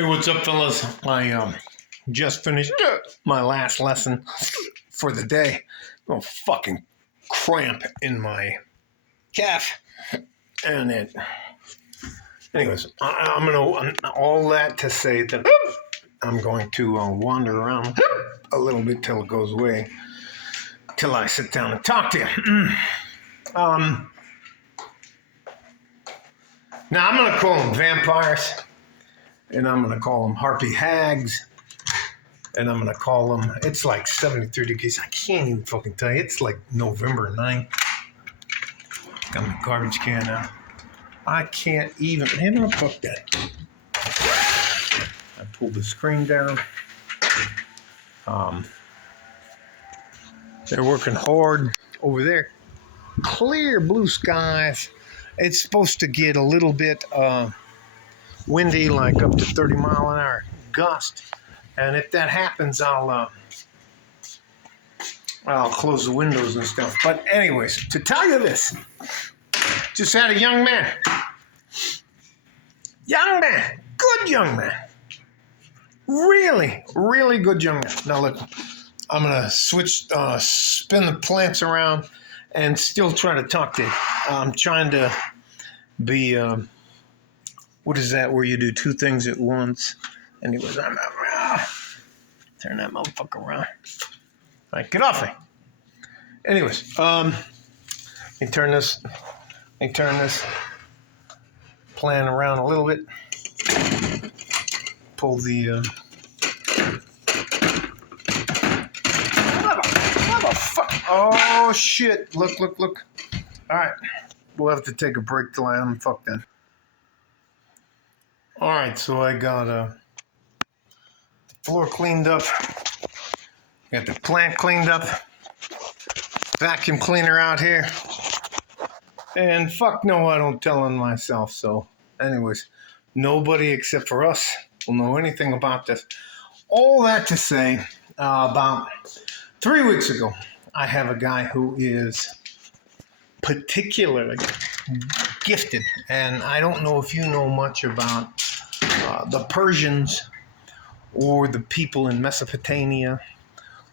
Hey, what's up, fellas? I just finished my last lesson for the day. A fucking cramp in my calf, and it. Anyways, I'm gonna all that to say that I'm going to wander around a little bit till it goes away, till I sit down and talk to you. Now I'm gonna call them vampires. And I'm going to call them harpy hags. And I'm going to call them, it's like 73 degrees. I can't even fucking tell you. It's like November 9th. Got my garbage can out. I can't even, fuck that. I pulled the screen down. They're working hard over there. Clear blue skies. It's supposed to get a little bit, windy, like up to 30 mile an hour gust, and if that happens, I'll close the windows and stuff. But anyways, to tell you this, just had a young man, good young man, really good young man. Now look, I'm gonna spin the plants around, and still try to talk to you. I'm trying to be. What is that where you do two things at once? Anyways, turn that motherfucker around. All right, get off me. Anyways, let me turn this plan around a little bit. Pull the oh shit! Look! All right, we'll have to take a break till I unfuck then. All right, so I got the floor cleaned up, got the plant cleaned up, vacuum cleaner out here, and fuck no, I don't tell on myself. So anyways, nobody except for us will know anything about this. All that to say, about 3 weeks ago, I have a guy who is particularly gifted, and I don't know if you know much about the Persians or the people in Mesopotamia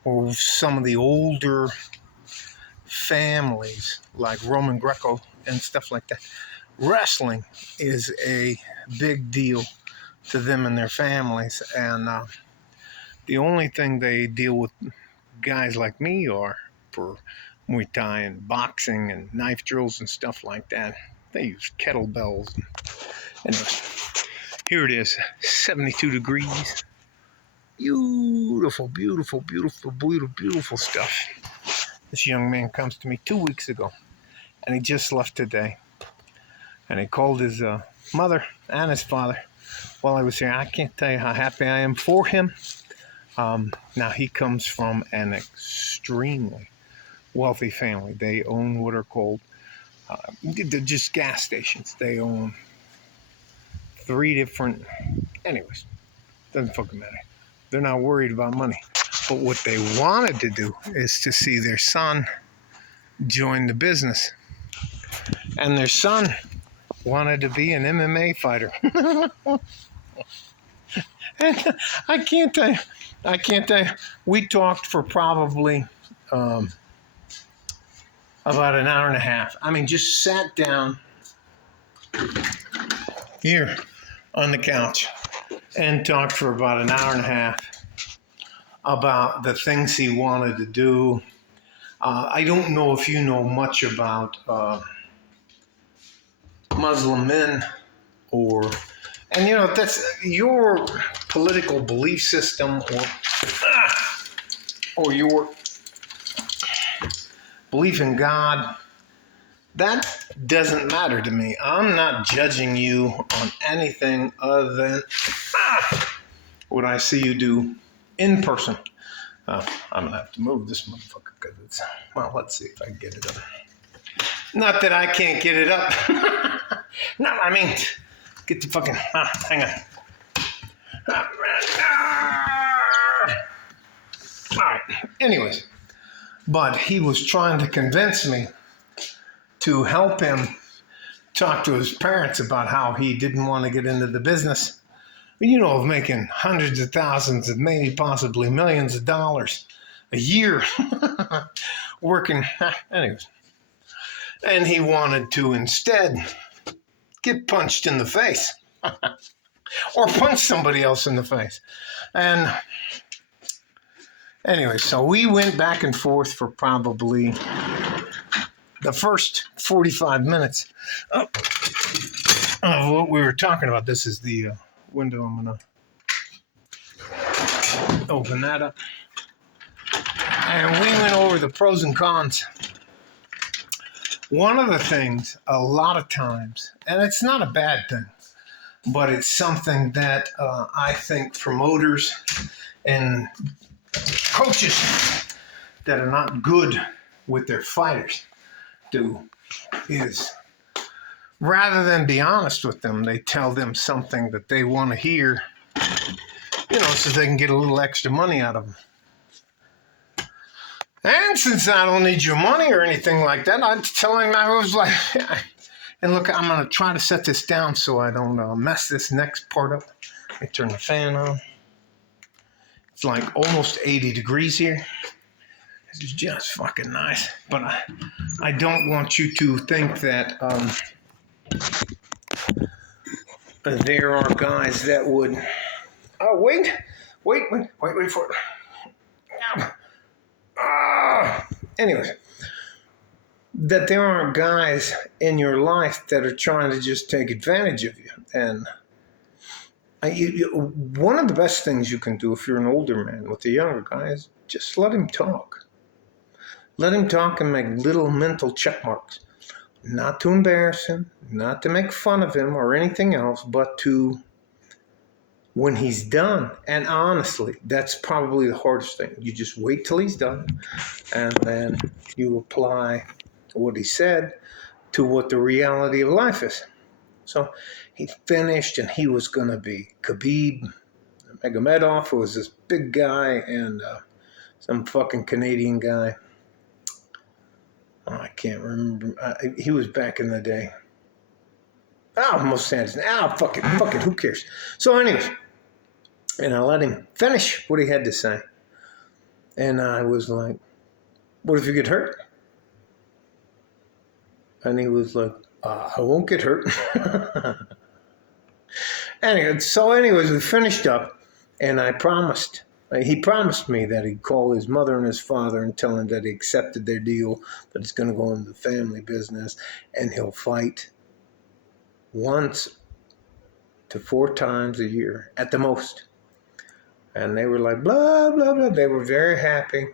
or some of the older families like Roman Greco and stuff like that. Wrestling is a big deal to them and their families, and the only thing they deal with guys like me are for Muay Thai and boxing and knife drills and stuff like that. They use kettlebells. Anyways, here it is, 72 degrees. Beautiful stuff. This young man comes to me 2 weeks ago, and he just left today. And he called his mother and his father while I was here. I can't tell you how happy I am for him. Now, he comes from an extremely wealthy family. They own what are called they're just gas stations. They own 3 different, anyways, doesn't fucking matter. They're not worried about money. But what they wanted to do is to see their son join the business. And their son wanted to be an MMA fighter. And I can't tell you. We talked for probably about an hour and a half. I mean, just sat down here on the couch and talked for about an hour and a half about the things he wanted to do. I don't know if you know much about Muslim men and that's your political belief system or your belief in God. That doesn't matter to me. I'm not judging you on anything other than what I see you do in person. I'm going to have to move this motherfucker because it's, let's see if I can get it up. Not that I can't get it up. No, I mean, get the fucking, hang on. All right, anyways, but he was trying to convince me to help him talk to his parents about how he didn't want to get into the business of making hundreds of thousands and maybe possibly millions of dollars a year working. Anyways. And he wanted to instead get punched in the face or punch somebody else in the face. And anyway, so we went back and forth for probably the first 45 minutes of what we were talking about. This is the window. I'm going to open that up. And we went over the pros and cons. One of the things, a lot of times, and it's not a bad thing, but it's something that I think promoters and coaches that are not good with their fighters do is rather than be honest with them, they tell them something that they want to hear, so they can get a little extra money out of them. And since I don't need your money or anything like that, I'd tell him, I was like, and look, I'm going to try to set this down so I don't mess this next part up. Let me turn the fan on. It's like almost 80 degrees here. It's just fucking nice. But I don't want you to think that there are guys that would... Oh, wait for it. Anyways, that there aren't guys in your life that are trying to just take advantage of you. And one of the best things you can do if you're an older man with a younger guy is just let him talk. Let him talk and make little mental check marks. Not to embarrass him, not to make fun of him or anything else, but to, when he's done, and honestly, that's probably the hardest thing. You just wait till he's done, and then you apply what he said to what the reality of life is. So he finished, and he was going to be Khabib Nurmagomedov, who was this big guy, and some fucking Canadian guy. Oh, I can't remember. He was back in the day. Almost Sanderson. Fuck it, who cares? So anyways, and I let him finish what he had to say. And I was like, what if you get hurt? And he was like, I won't get hurt. Anyways, we finished up, and he promised me that he'd call his mother and his father and tell him that he accepted their deal, that it's going to go into the family business, and he'll fight once to 4 times a year at the most. And they were like, blah, blah, blah. They were very happy.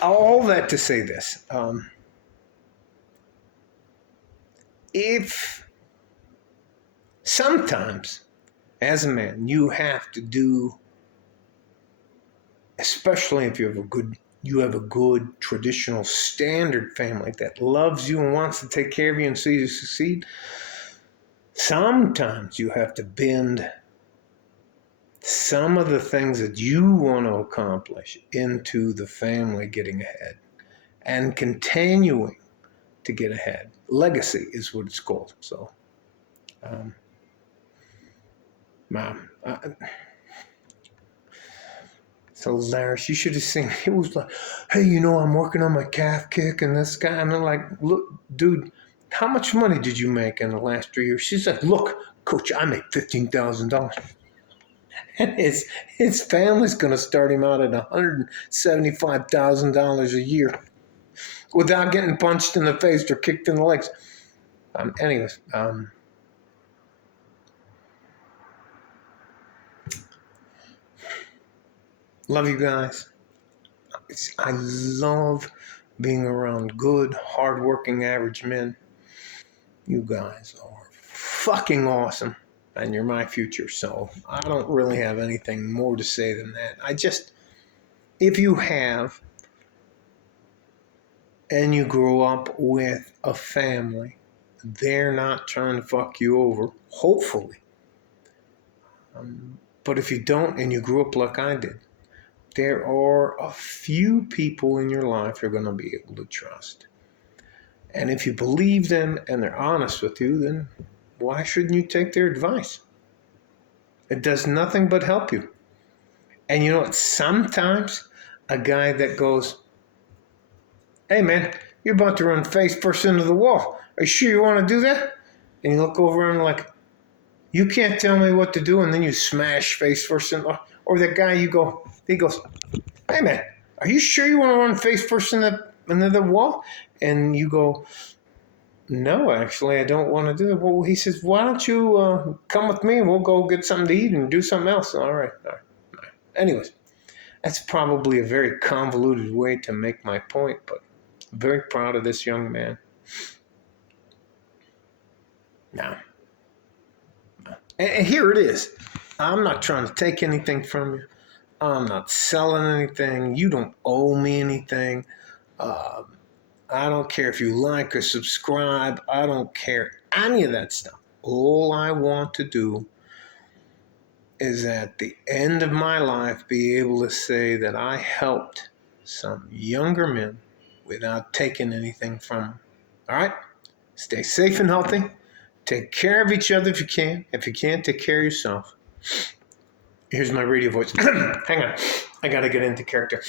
All that to say this. If sometimes, as a man, you have to do, especially if you have a good traditional standard family that loves you and wants to take care of you and see you succeed, sometimes you have to bend some of the things that you want to accomplish into the family getting ahead and continuing to get ahead. Legacy is what it's called. So, it's hilarious. You should have seen. He was like, hey, I'm working on my calf kick and this guy. And I'm like, look, dude, how much money did you make in the last 3 years? She's like, look, coach, I make $15,000. And his family's going to start him out at $175,000 a year without getting punched in the face or kicked in the legs. Love you guys. I love being around good, hardworking, average men. You guys are fucking awesome, and you're my future. So I don't really have anything more to say than that. If you have, and you grow up with a family, they're not trying to fuck you over, hopefully. But if you don't, and you grew up like I did, there are a few people in your life you're going to be able to trust. And if you believe them and they're honest with you, then why shouldn't you take their advice? It does nothing but help you. And you know what? Sometimes a guy that goes, hey man, you're about to run face first into the wall. Are you sure you want to do that? And you look over and like, you can't tell me what to do, and then you smash face first in the, or that guy he goes, hey man, are you sure you want to run face first into the wall? And you go, no, actually, I don't want to do that. Well, he says, why don't you come with me and we'll go get something to eat and do something else. All right. Anyways, that's probably a very convoluted way to make my point, but I'm very proud of this young man. Now, and here it is. I'm not trying to take anything from you. I'm not selling anything. You don't owe me anything. I don't care if you like or subscribe. I don't care any of that stuff. All I want to do is at the end of my life be able to say that I helped some younger men without taking anything from them. All right? Stay safe and healthy. Take care of each other if you can. If you can't, take care of yourself. Here's my radio voice. Hang on. I got to get into character.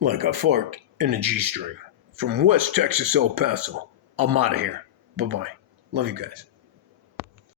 Like a fart in a G string. From West Texas, El Paso. I'm out of here. Bye-bye. Love you guys.